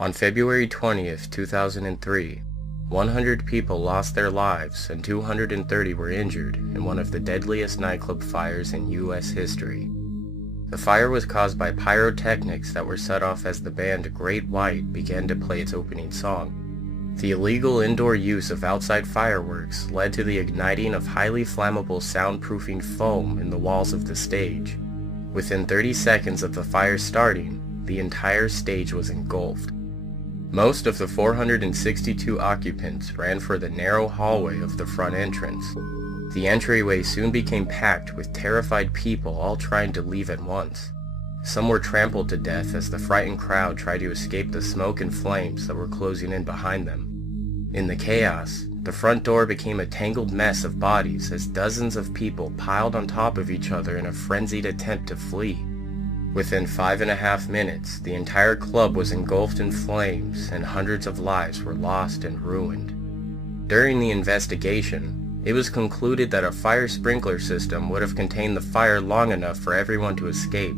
On February 20th, 2003, 100 people lost their lives and 230 were injured in one of the deadliest nightclub fires in U.S. history. The fire was caused by pyrotechnics that were set off as the band Great White began to play its opening song. The illegal indoor use of outside fireworks led to the igniting of highly flammable soundproofing foam in the walls of the stage. Within 30 seconds of the fire starting, the entire stage was engulfed. Most of the 462 occupants ran for the narrow hallway of the front entrance. The entryway soon became packed with terrified people all trying to leave at once. Some were trampled to death as the frightened crowd tried to escape the smoke and flames that were closing in behind them. In the chaos, the front door became a tangled mess of bodies as dozens of people piled on top of each other in a frenzied attempt to flee. Within 5.5 minutes, the entire club was engulfed in flames and hundreds of lives were lost and ruined. During the investigation, it was concluded that a fire sprinkler system would have contained the fire long enough for everyone to escape.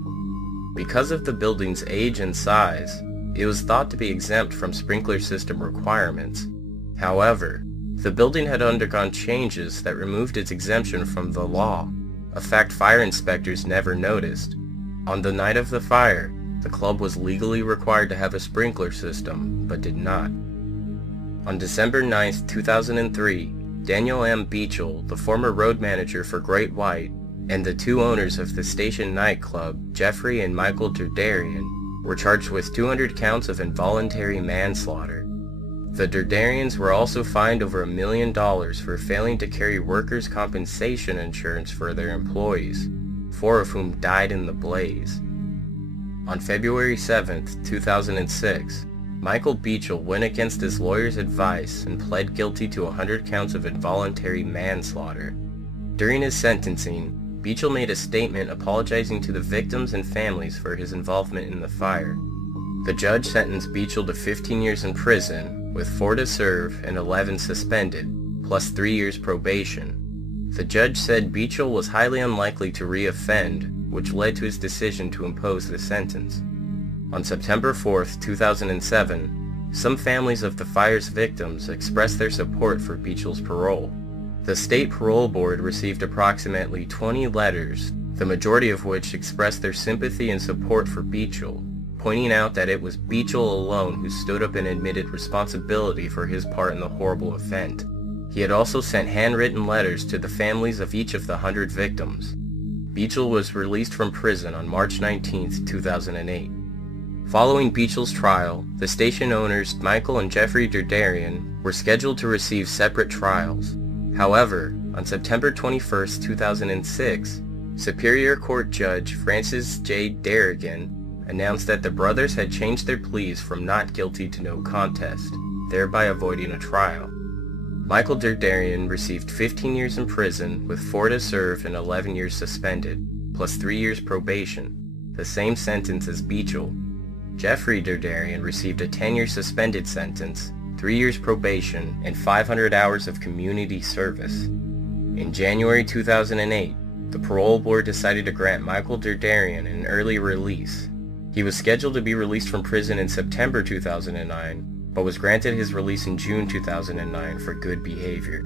Because of the building's age and size, it was thought to be exempt from sprinkler system requirements. However, the building had undergone changes that removed its exemption from the law, a fact fire inspectors never noticed. On the night of the fire, the club was legally required to have a sprinkler system, but did not. On December 9, 2003, Daniel M. Beachel, the former road manager for Great White, and the two owners of the station nightclub, Jeffrey and Michael Derderian, were charged with 200 counts of involuntary manslaughter. The Derderians were also fined over $1 million for failing to carry workers' compensation insurance for their employees, 4 of whom died in the blaze. On February 7, 2006, Michael Beachel went against his lawyer's advice and pled guilty to 100 counts of involuntary manslaughter. During his sentencing, Beachel made a statement apologizing to the victims and families for his involvement in the fire. The judge sentenced Beachel to 15 years in prison, with 4 to serve and 11 suspended, plus 3 years probation. The judge said Beachel was highly unlikely to re-offend, which led to his decision to impose the sentence. On September 4, 2007, some families of the fire's victims expressed their support for Beachel's parole. The state parole board received approximately 20 letters, the majority of which expressed their sympathy and support for Beachel, pointing out that it was Beachel alone who stood up and admitted responsibility for his part in the horrible event. He had also sent handwritten letters to the families of each of the 100 victims. Beachel was released from prison on March 19, 2008. Following Beachel's trial, the station owners Michael and Jeffrey Derderian were scheduled to receive separate trials. However, on September 21, 2006, Superior Court Judge Francis J. Darrigan announced that the brothers had changed their pleas from not guilty to no contest, thereby avoiding a trial. Michael Derderian received 15 years in prison with 4 to serve and 11 years suspended, plus 3 years probation, the same sentence as Beachel. Jeffrey Derderian received a 10-year suspended sentence, 3 years probation, and 500 hours of community service. In January 2008, the parole board decided to grant Michael Derderian an early release. He was scheduled to be released from prison in September 2009, but was granted his release in June 2009 for good behavior.